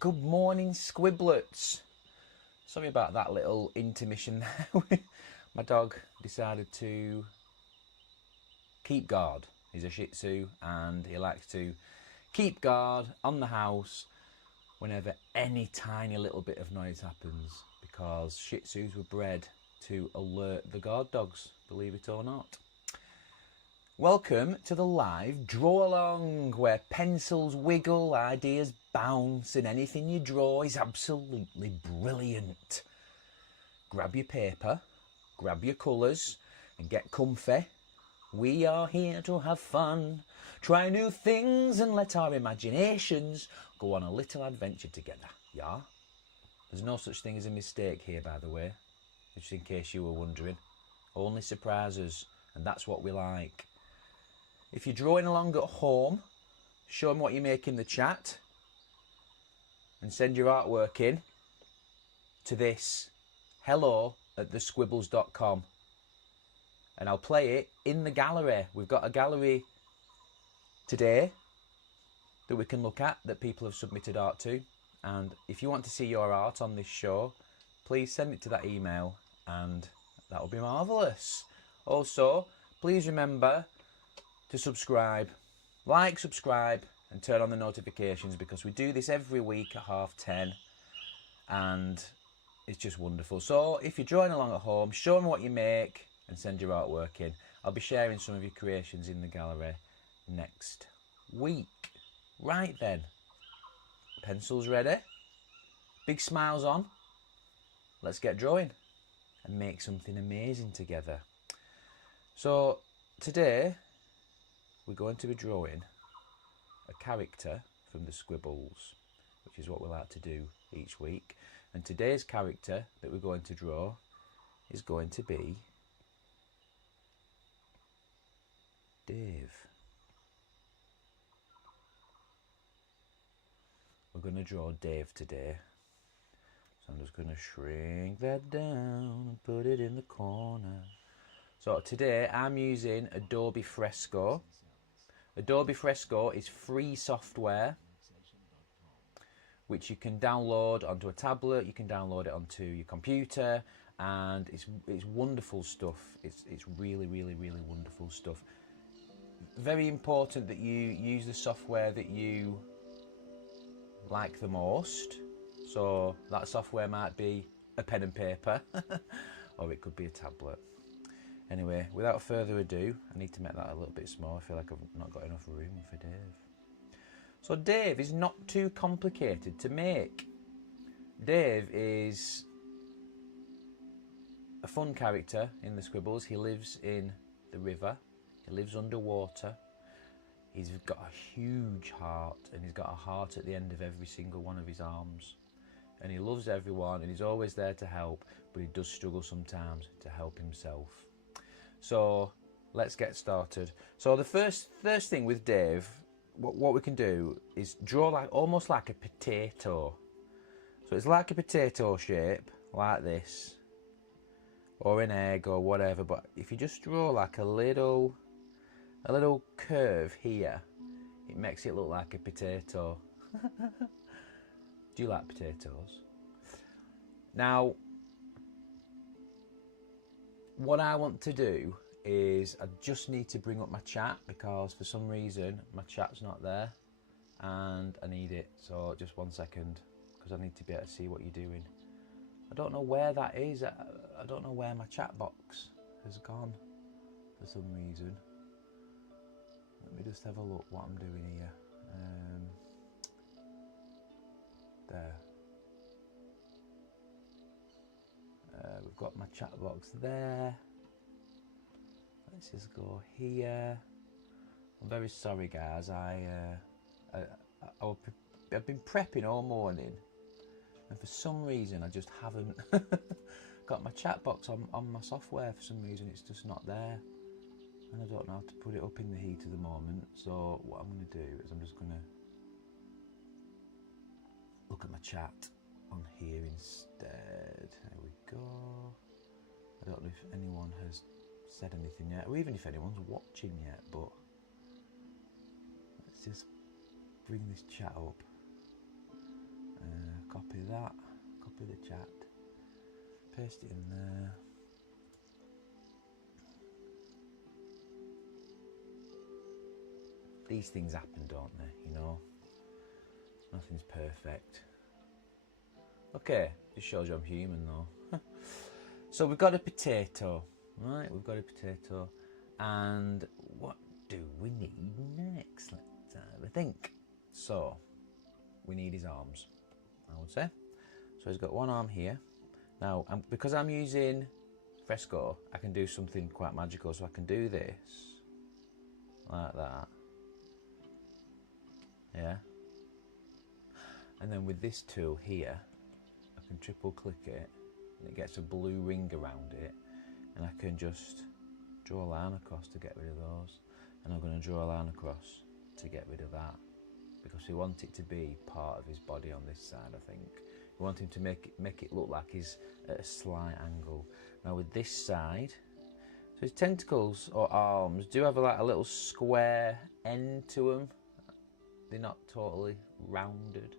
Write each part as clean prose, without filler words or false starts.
Good morning, Squiblets. Sorry about that little intermission there. My dog decided to keep guard. He's a Shih Tzu and he likes to keep guard on the house whenever any tiny little bit of noise happens, because Shih Tzus were bred to alert the guard dogs, believe it or not. Welcome to the live draw along, where pencils wiggle, ideas bounce, and anything you draw is absolutely brilliant. Grab your paper, grab your colours, and get comfy. We are here to have fun, try new things, and let our imaginations go on a little adventure together, yeah? There's no such thing as a mistake here, by the way, just in case you were wondering. Only surprises, and that's what we like. If you're drawing along at home, show them what you make in the chat and send your artwork in to this hello@thesquibbles.com, and I'll play it in the gallery. We've got a gallery today that we can look at that people have submitted art to, and if you want to see your art on this show, please send it to that email and that will be marvellous. Also, please remember to subscribe, subscribe, and turn on the notifications, because we do this every week at 10:30 and it's just wonderful. So if you're drawing along at home, show them what you make and send your artwork in. I'll be sharing some of your creations in the gallery next week. Right then, pencils ready, big smiles on, let's get drawing and make something amazing together. So today we're going to be drawing a character from the Squibbles, which is what we like to do each week. And today's character that we're going to draw is going to be Dave. We're going to draw Dave today. So I'm just going to shrink that down and put it in the corner. So today I'm using Adobe Fresco. Adobe Fresco is free software which you can download onto a tablet, you can download it onto your computer, and it's wonderful stuff. It's really wonderful stuff. Very important that you use the software that you like the most. So that software might be a pen and paper or it could be a tablet. Anyway, without further ado, I need to make that a little bit small. I feel like I've not got enough room for Dave. So Dave is not too complicated to make. Dave is a fun character in the Squibbles. He lives in the river. He lives underwater. He's got a huge heart, and he's got a heart at the end of every single one of his arms. And he loves everyone, and he's always there to help, but he does struggle sometimes to help himself. So let's get started. So the first thing with Dave, what we can do is draw almost like a potato. So it's like a potato shape, like this, or an egg or whatever. But if you just draw like a little curve here, it makes it look like a potato. Do you like potatoes? Now, what I want to do is I just need to bring up my chat, because for some reason my chat's not there and I need it. So just 1 second, because I need to be able to see what you're doing. I don't know where that is. I don't know where my chat box has gone for some reason. Let me just have a look what I'm doing here. There. We've got my chat box there. Let's just go here. I'm very sorry, guys. I've been prepping all morning, and for some reason I just haven't got my chat box on my software. For some reason it's just not there, and I don't know how to put it up in the heat at the moment. So what I'm going to do is I'm just going to look at my chat on here instead. There we go. I don't know if anyone has said anything yet, or even if anyone's watching yet, but let's just bring this chat up. copy that, copy the chat, paste it in there. These things happen, don't they? You know, nothing's perfect. Okay, this shows you I'm human though. So we've got a potato, right? We've got a potato, and what do we need next? Let's have a think. So we need his arms, I would say. So he's got one arm here. Now, because I'm using fresco, I can do something quite magical. So I can do this like that. Yeah. And then with this tool here, I can triple click it and it gets a blue ring around it, and I can just draw a line across to get rid of those. And I'm going to draw a line across to get rid of that, because we want it to be part of his body on this side, I think. We want him to make it look like he's at a slight angle. Now with this side, so his tentacles or arms do have like a little square end to them. They're not totally rounded.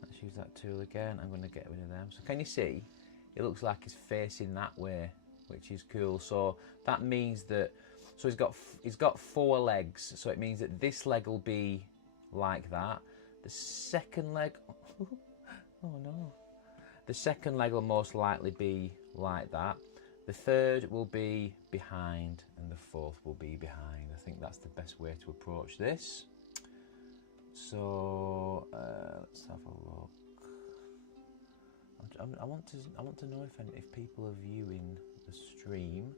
Let's use that tool again. I'm going to get rid of them. So can you see? It looks like he's facing that way, which is cool. So that means that, so he's got 4 legs. So it means that this leg will be like that. The second leg, oh no. The second leg will most likely be like that. The third will be behind, and the fourth will be behind. I think that's the best way to approach this. So let's have a look. I want to know if people are viewing the stream,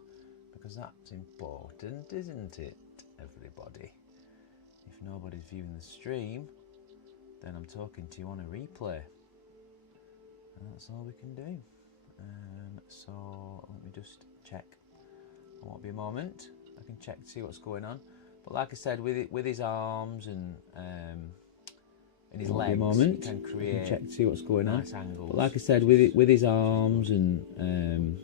because that's important, isn't it, everybody? If nobody's viewing the stream, then I'm talking to you on a replay, and that's all we can do. So let me just check. It won't be a moment. I can check to see what's going on. But like I said, with his arms and his legs, you can create check to see what's going nice on. Angles. But like I said, with his arms and okay,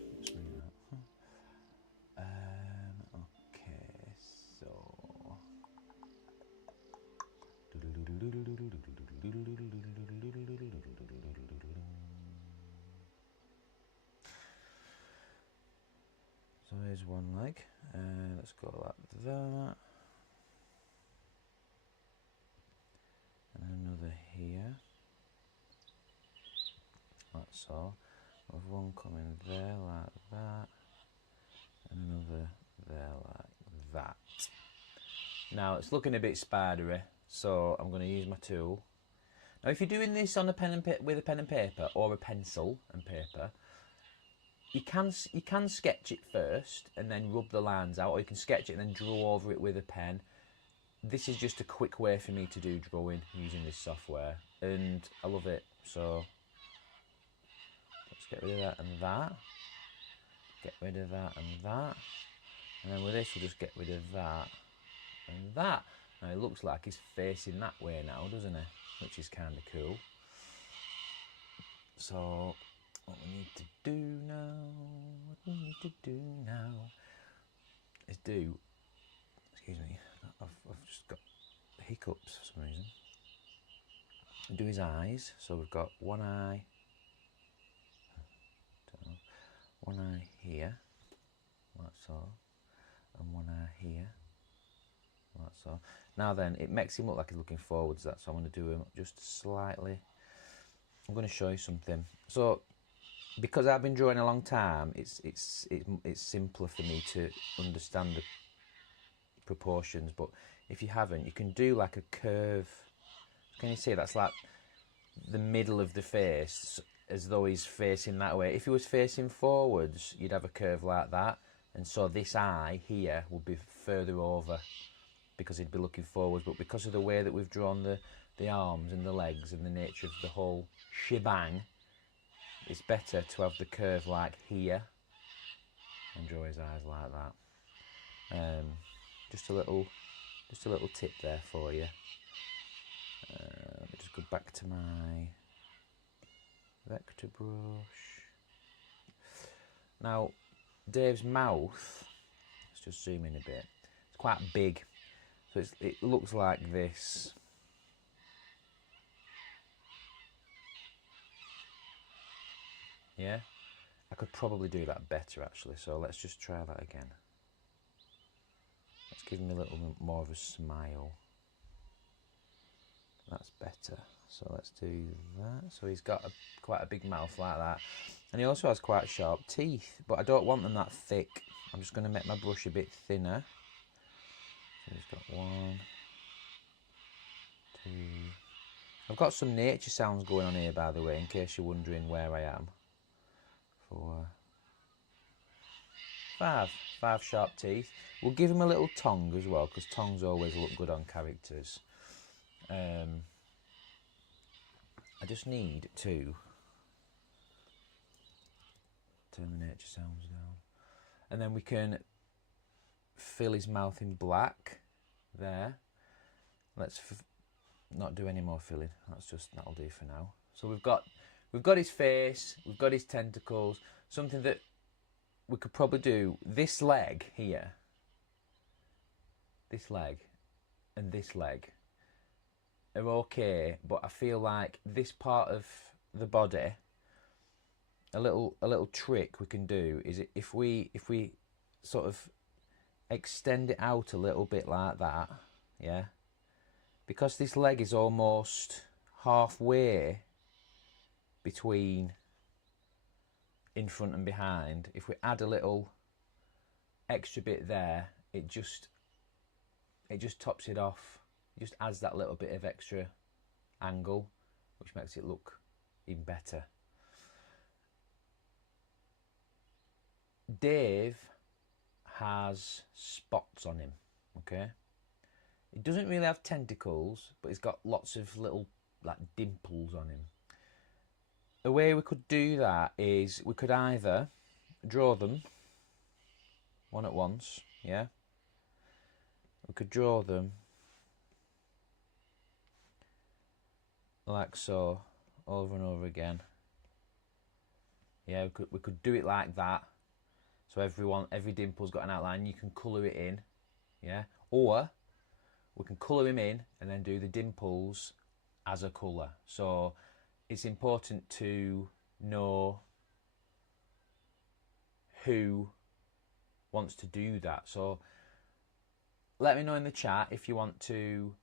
so here's one leg. Let's go like that. And another here, like so. With one coming there like that, and another there like that. Now it's looking a bit spidery, so I'm going to use my tool. Now if you're doing this on a pen and with a pen and paper, or a pencil and paper, you can sketch it first and then rub the lines out, or you can sketch it and then draw over it with a pen. This is just a quick way for me to do drawing using this software, and I love it. So let's get rid of that and that, get rid of that and that, and then with this we'll just get rid of that and that. Now it looks like he's facing that way now, doesn't it? Which is kind of cool. So what we need to do now is do, excuse me, I've just got hiccups for some reason. Do his eyes. So we've got one eye here, like so, and one eye here, like so. Now then, it makes him look like he's looking forwards. That, so I'm going to do him just slightly. I'm going to show you something. So because I've been drawing a long time, it's simpler for me to understand the proportions. But if you haven't, you can do like a curve. Can you see that's like the middle of the face, as though he's facing that way. If he was facing forwards, you'd have a curve like that, and so this eye here would be further over because he'd be looking forwards. But because of the way that we've drawn the arms and the legs and the nature of the whole shebang, it's better to have the curve like here and draw his eyes like that. Just a little tip there for you. Let me just go back to my vector brush. Now Dave's mouth, let's just zoom in a bit, it's quite big, so it looks like this. Yeah, I could probably do that better actually, so let's just try that again. Let's give him a little bit more of a smile. That's better. So let's do that. So he's got quite a big mouth like that. And he also has quite sharp teeth, but I don't want them that thick. I'm just going to make my brush a bit thinner. So he's got 1, 2. I've got some nature sounds going on here, by the way, in case you're wondering where I am. 4, 5. 5 sharp teeth. We'll give him a little tongue as well, because tongues always look good on characters. I just need to turn the nature sounds down. And then we can fill his mouth in black there. Let's not do any more filling. That'll do for now. So we've got his face, we've got his tentacles. Something that we could probably do, this leg here, this leg and this leg are okay, but I feel like this part of the body, a little trick we can do is if we sort of extend it out a little bit like that, yeah, because this leg is almost halfway between in front and behind. If we add a little extra bit there, it just tops it off. It just adds that little bit of extra angle, which makes it look even better. Dave has spots on him, okay? He doesn't really have tentacles, but he's got lots of little like dimples on him. The way we could do that is we could either draw them one at once, yeah? We could draw them like so, over and over again. Yeah, we could do it like that. So every dimple's got an outline. You can colour it in, yeah? Or we can colour him in and then do the dimples as a colour. So it's important to know who wants to do that. So let me know in the chat if you want to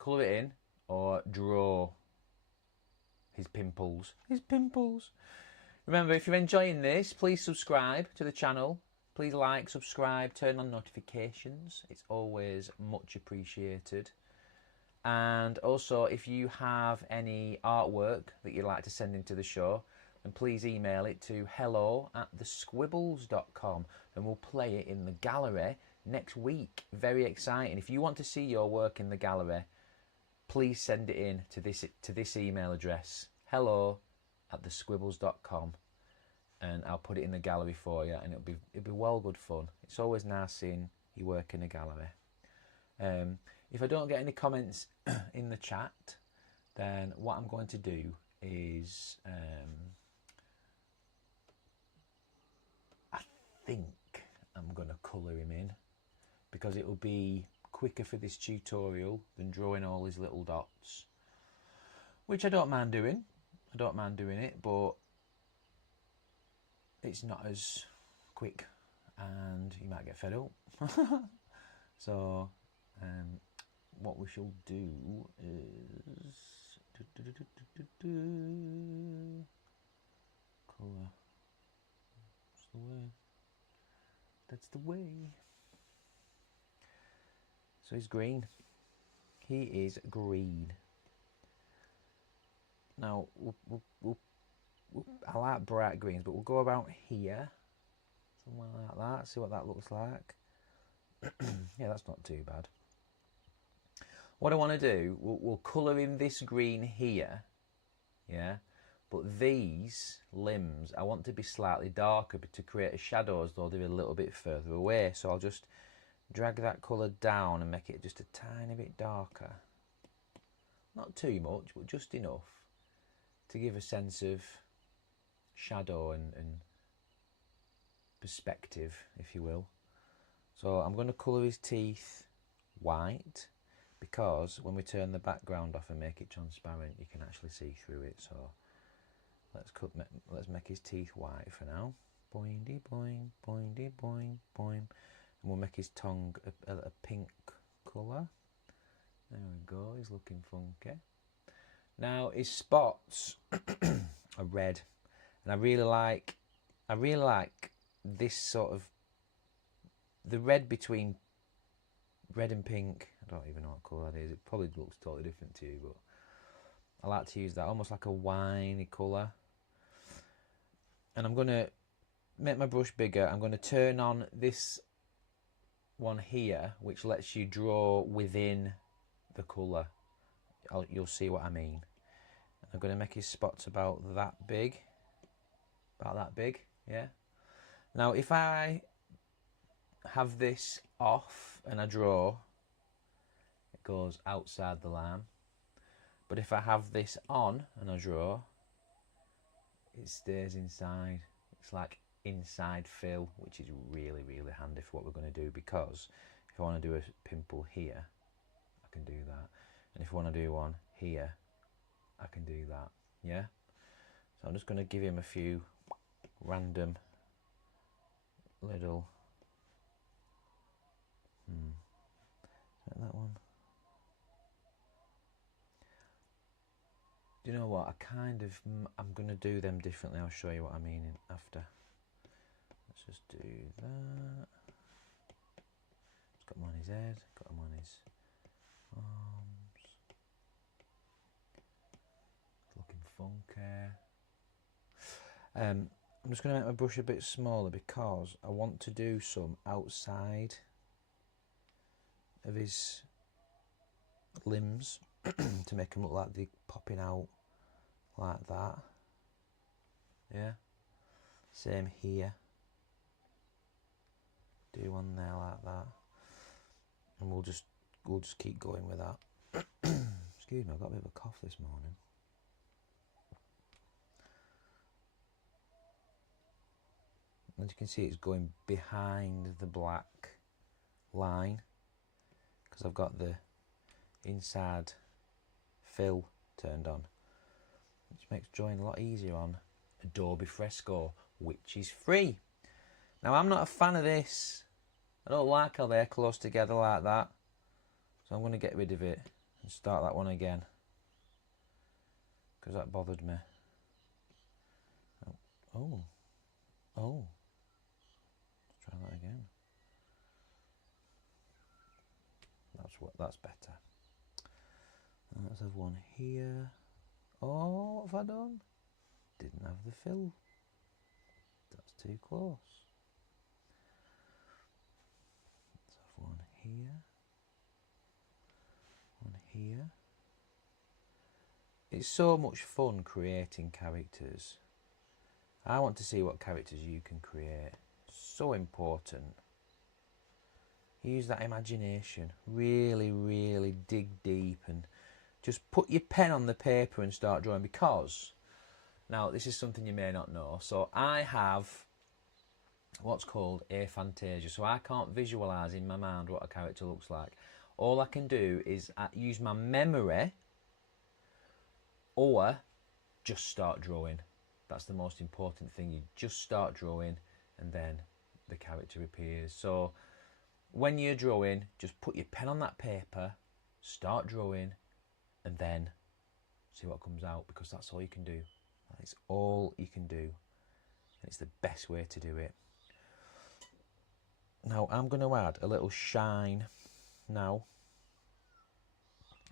colour it in or draw his pimples. His pimples. Remember, if you're enjoying this, please subscribe to the channel. Please like, subscribe, turn on notifications. It's always much appreciated. And also, if you have any artwork that you'd like to send into the show, then please email it to hello@thesquibbles.com and we'll play it in the gallery next week. Very exciting. If you want to see your work in the gallery, please send it in to this email address, hello@thesquibbles.com, and I'll put it in the gallery for you, and it'll be well good fun. It's always nice seeing your work in a gallery. If I don't get any comments in the chat, then what I'm going to do is I think I'm going to colour him in, because it will be quicker for this tutorial than drawing all his little dots, which I don't mind doing. I don't mind doing it, but it's not as quick and you might get fed up. So what we shall do is colour. That's the way. That's the way. So he's green. He is green. Now I like bright greens, but we'll go about here, somewhere like that. See what that looks like. Yeah, that's not too bad. What I want to do, we'll colour in this green here, yeah, but these limbs I want to be slightly darker to create a shadow as though they're a little bit further away. So I'll just drag that colour down and make it just a tiny bit darker. Not too much, but just enough to give a sense of shadow and perspective, if you will. So I'm going to colour his teeth white, because when we turn the background off and make it transparent, you can actually see through it. So let's make his teeth white for now. Boingy boing, boingy boing, boing. And we'll make his tongue a pink colour. There we go, he's looking funky. Now his spots are red, and I really like this sort of the red between red and pink. I don't even know what colour that is. It probably looks totally different to you, but I like to use that, almost like a winey colour. And I'm going to make my brush bigger. I'm going to turn on this one here, which lets you draw within the colour. You'll see what I mean. I'm going to make his spots about that big. Yeah. Now if I have this off and I draw, it goes outside the line. But if I have this on and I draw, it stays inside. It's like inside fill, which is really, really handy for what we're going to do, because if I want to do a pimple here, I can do that. And if I want to do one here, I can do that. Yeah? So I'm just going to give him a few random little... Is that one? Do you know what? I'm going to do them differently. I'll show you what I mean after. Let's just do that. Just got him on his head, got him on his arms. Looking funky. I'm just going to make my brush a bit smaller because I want to do some outside of his limbs to make them look like they're popping out like that. Yeah. Same here. Do one there like that, and we'll just keep going with that. Excuse me, I've got a bit of a cough this morning. As you can see, it's going behind the black line because I've got the inside fill turned on, which makes drawing a lot easier on Adobe Fresco, which is free. Now, I'm not a fan of this. I don't like how they're close together like that, so I'm going to get rid of it and start that one again because that bothered me. Oh, let's try that again. That's better. Let's have one here. Oh, what have I done? Didn't have the fill. That's too close. Let's have one here. One here. It's so much fun creating characters. I want to see what characters you can create. So important. Use that imagination. Really, really dig deep and just put your pen on the paper and start drawing, because now this is something you may not know. So I have what's called aphantasia. So I can't visualise in my mind what a character looks like. All I can do is use my memory or just start drawing. That's the most important thing. You just start drawing and then the character appears. So when you're drawing, just put your pen on that paper, start drawing, and then see what comes out, because that's all you can do. That's all you can do. And it's the best way to do it. Now I'm going to add a little shine now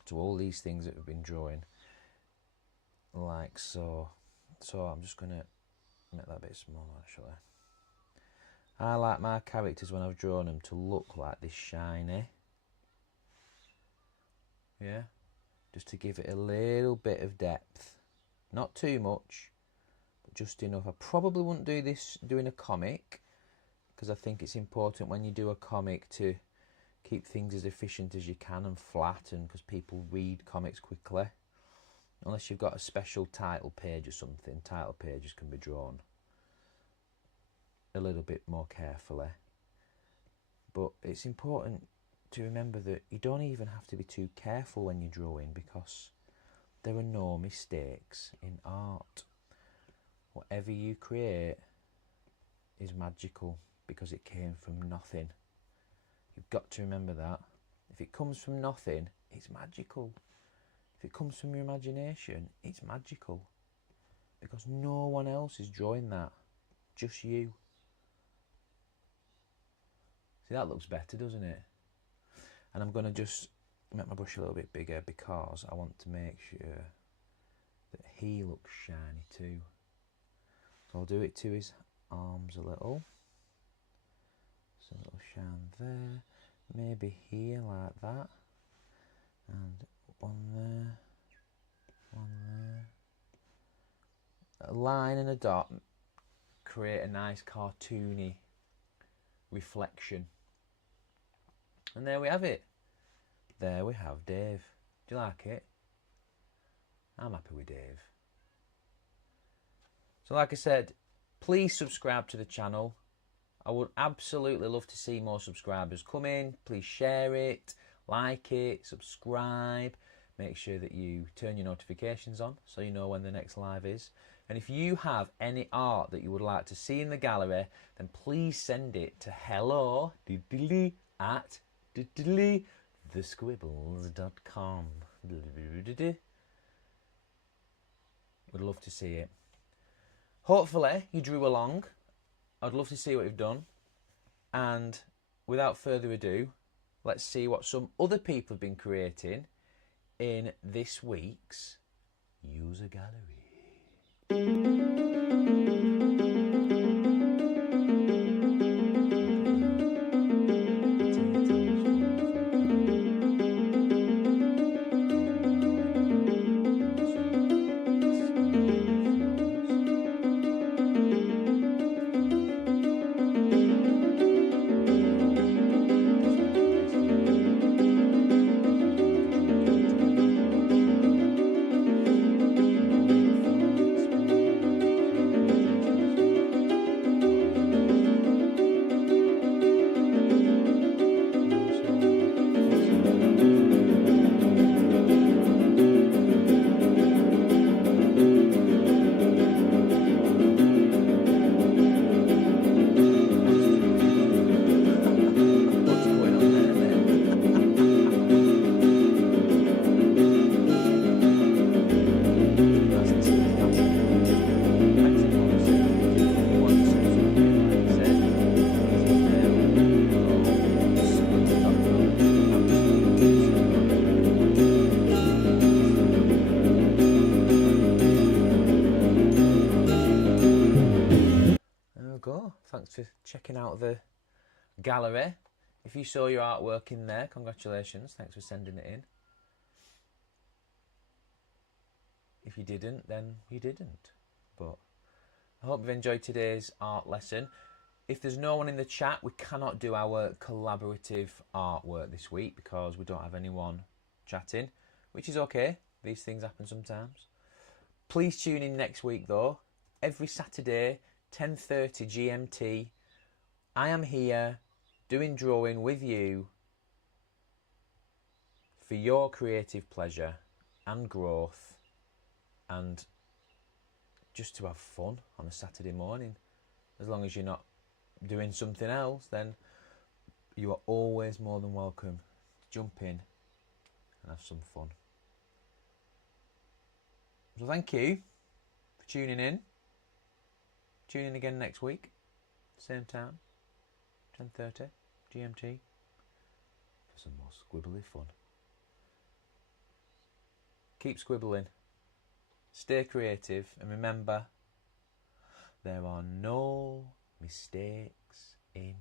to all these things that we've been drawing, like so. So I'm just going to make that a bit smaller actually. I like my characters when I've drawn them to look like this shiny. Yeah, just to give it a little bit of depth. Not too much, but just enough. I probably wouldn't do this doing a comic, because I think it's important when you do a comic to keep things as efficient as you can and flat, and because people read comics quickly. Unless you've got a special title page or something, title pages can be drawn a little bit more carefully. But it's important to remember that you don't even have to be too careful when you're drawing, because there are no mistakes in art. whatever you create is magical because it came from nothing. You've got to remember that. If it comes from nothing, it's magical. If it comes from your imagination, it's magical. Because no one else is drawing that. Just you. See, that looks better, doesn't it? And I'm going to just make my brush a little bit bigger because I want to make sure that he looks shiny too. So I'll do it to his arms a little. So a little shine there. Maybe here like that. And one there. One there. A line and a dot create a nice cartoony reflection. And there we have it. There we have Dave. Do you like it? I'm happy with Dave. So like I said, please subscribe to the channel. I would absolutely love to see more subscribers come in. Please share it, like it, subscribe. Make sure that you turn your notifications on so you know when the next live is. And if you have any art that you would like to see in the gallery, then please send it to hello@thesquibbles.com. Would love to see it. Hopefully you drew along. I'd love to see what you've done. And without further ado, let's see what some other people have been creating in this week's user gallery. Thanks for checking out the gallery. If you saw your artwork in there, congratulations. Thanks for sending it in. If you didn't, then you didn't. But I hope you've enjoyed today's art lesson. If there's no one in the chat, we cannot do our collaborative artwork this week because we don't have anyone chatting, which is okay. These things happen sometimes. Please tune in next week though. Every Saturday, 10:30 GMT, I am here doing drawing with you for your creative pleasure and growth and just to have fun on a Saturday morning. As long as you're not doing something else, then you are always more than welcome to jump in and have some fun. So thank you for tuning in. Tune in again next week, same time, 10:30 GMT, for some more squibbly fun. Keep squibbling, stay creative, and remember, there are no mistakes in